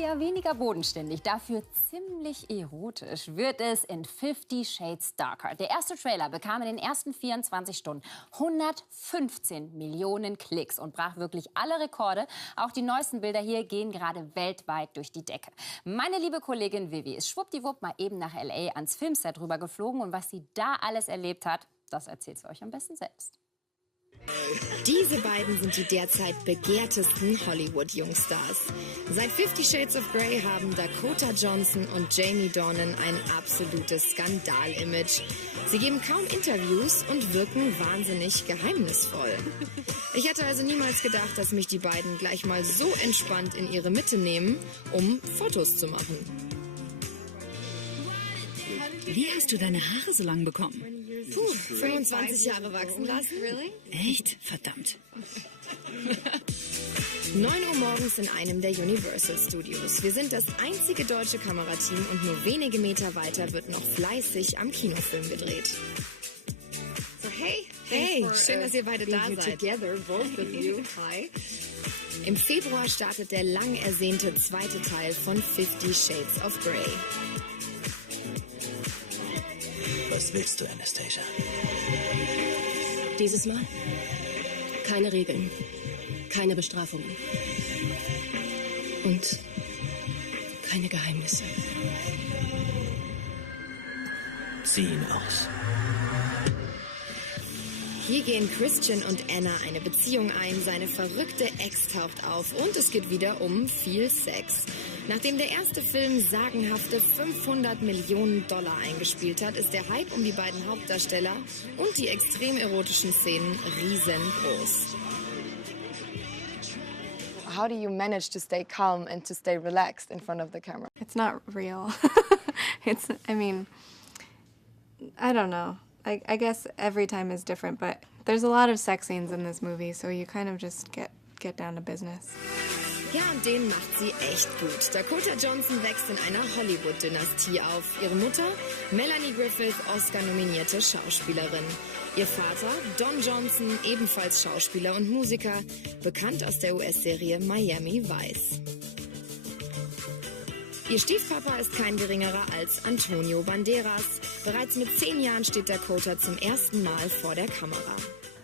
eher weniger bodenständig, dafür ziemlich erotisch wird es in 50 Shades Darker. Der erste Trailer bekam in den ersten 24 Stunden 115 Millionen Klicks und brach wirklich alle Rekorde. Auch die neuesten Bilder hier gehen gerade weltweit durch die Decke. Meine liebe Kollegin Vivi ist schwuppdiwupp mal eben nach L.A. ans Filmset rübergeflogen und was sie da alles erlebt hat, das erzählt sie euch am besten selbst. Diese beiden sind die derzeit begehrtesten Hollywood-Jungstars. Seit 50 Shades of Grey haben Dakota Johnson und Jamie Dornan ein absolutes Skandal-Image. Sie geben kaum Interviews und wirken wahnsinnig geheimnisvoll. Ich hätte also niemals gedacht, dass mich die beiden gleich mal so entspannt in ihre Mitte nehmen, um Fotos zu machen. Wie hast du deine Haare so lang bekommen? 25 Jahre wachsen lassen. Echt? Verdammt. 9 Uhr morgens in einem der Universal Studios. Wir sind das einzige deutsche Kamerateam und nur wenige Meter weiter wird noch fleißig am Kinofilm gedreht. Hey, schön, dass ihr beide da seid. Im Februar startet der lang ersehnte zweite Teil von 50 Shades of Grey. Was willst du, Anastasia? Dieses Mal keine Regeln, keine Bestrafungen und keine Geheimnisse. Zieh ihn aus. Hier gehen Christian und Anna eine Beziehung ein, seine verrückte Ex taucht auf und es geht wieder um viel Sex. Nachdem der erste Film sagenhafte $500 Millionen eingespielt hat, ist der Hype um die beiden Hauptdarsteller und die extrem erotischen Szenen riesengroß. How do you manage to stay calm and to stay relaxed in front of the camera? It's not real. I don't know. I guess every time is different, but there's a lot of sex scenes in this movie, so you kind of just get down to business. Ja, und den macht sie echt gut. Dakota Johnson wächst in einer Hollywood-Dynastie auf. Ihre Mutter, Melanie Griffith, Oscar-nominierte Schauspielerin. Ihr Vater, Don Johnson, ebenfalls Schauspieler und Musiker, bekannt aus der US-Serie Miami Vice. Ihr Stiefpapa ist kein geringerer als Antonio Banderas. Bereits mit 10 Jahren steht Dakota zum ersten Mal vor der Kamera.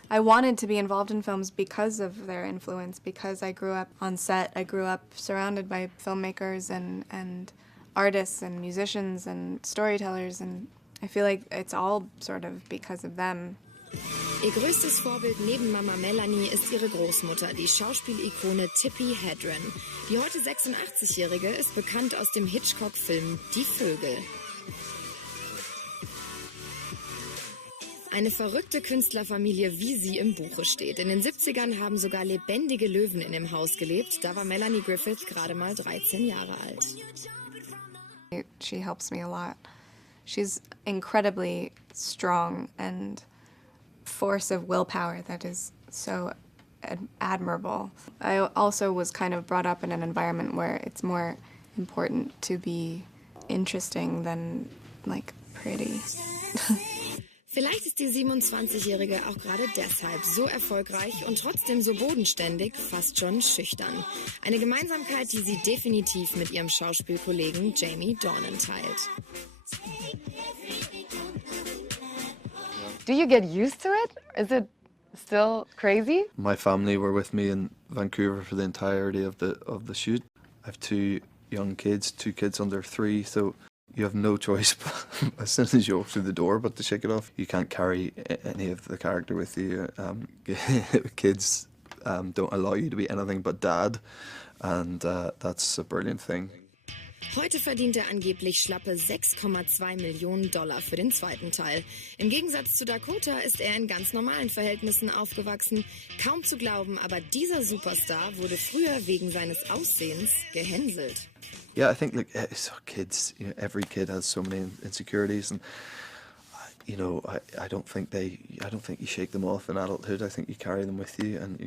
I wanted to be involved in films because of their influence, because I grew up on set. I grew up surrounded by filmmakers and artists and musicians and storytellers, and I feel like it's all sort of because of them. Ihr größtes Vorbild neben Mama Melanie ist ihre Großmutter, die Schauspielikone Tippi Hedren. Die heute 86-Jährige ist bekannt aus dem Hitchcock-Film Die Vögel. Eine verrückte Künstlerfamilie, wie sie im Buche steht. In den 70ern haben sogar lebendige Löwen in dem Haus gelebt. Da war Melanie Griffith gerade mal 13 Jahre alt. She helps me a lot. She's incredibly strong and force of willpower that is so admirable. I also was kind of brought up in an environment where it's more important to be interesting than like pretty. Vielleicht ist die 27-Jährige auch gerade deshalb so erfolgreich und trotzdem so bodenständig, fast schon schüchtern. Eine Gemeinsamkeit, die sie definitiv mit ihrem Schauspielkollegen Jamie Dornan teilt. Do you get used to it? Is it still crazy? My family were with me in Vancouver for the entirety of the shoot. I have 2 young kids, 2 kids under 3, so you have no choice as soon as you walk through the door but to shake it off. You can't carry any of the character with you. Kids don't allow you to be anything but dad, and that's a brilliant thing. Heute verdient er angeblich schlappe $6,2 Millionen für den zweiten Teil. Im Gegensatz zu Dakota ist er in ganz normalen Verhältnissen aufgewachsen. Kaum zu glauben, aber dieser Superstar wurde früher wegen seines Aussehens gehänselt. Yeah, I think like so kids, every kid has so many insecurities, and I don't think you shake them off in adulthood. I think you carry them with you, and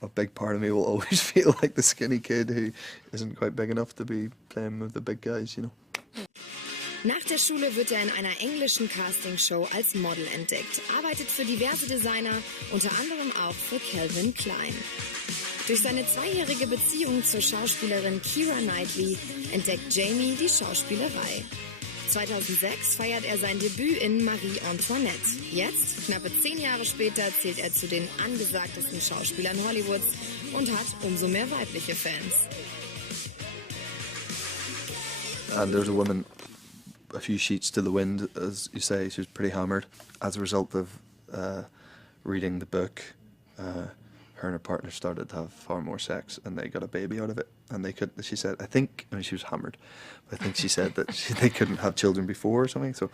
a big part of me will always feel like the skinny kid who isn't quite big enough to be playing with the big guys, Nach der Schule wird er in einer englischen Castingshow als Model entdeckt, arbeitet für diverse Designer, unter anderem auch für Calvin Klein. Durch seine 2-jährige Beziehung zur Schauspielerin Keira Knightley entdeckt Jamie die Schauspielerei. 2006 feiert er sein Debüt in Marie Antoinette. Jetzt, knappe 10 Jahre später, zählt er zu den angesagtesten Schauspielern Hollywoods und hat umso mehr weibliche Fans. And there's a woman a few sheets to the wind, as you say. She was pretty hammered as a result of reading the book. Her and her partner started to have far more sex, and they got a baby out of it. And they could, she said, I mean, she was hammered, but I think she said that they couldn't have children before or something. So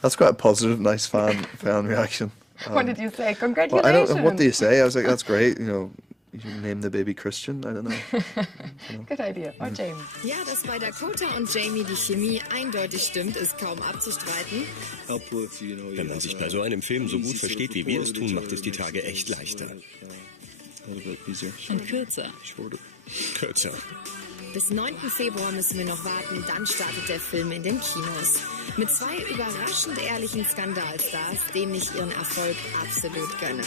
that's quite a positive, nice fan reaction. What did you say? Congratulations. Well, I don't know, what do you say? I was like, that's great. You know, you name the baby Christian. I don't know. Good idea. Oh, Jamie. Ja, dass bei Dakota und Jamie die Chemie eindeutig stimmt, ist kaum abzustreiten. Wenn man sich bei so einem Film so gut versteht, wie wir es tun, macht es die Tage echt leichter. Und kürzer. Kürzer. Bis 9. Februar müssen wir noch warten, dann startet der Film in den Kinos. Mit 2 überraschend ehrlichen Skandalstars, denen ich ihren Erfolg absolut gönne.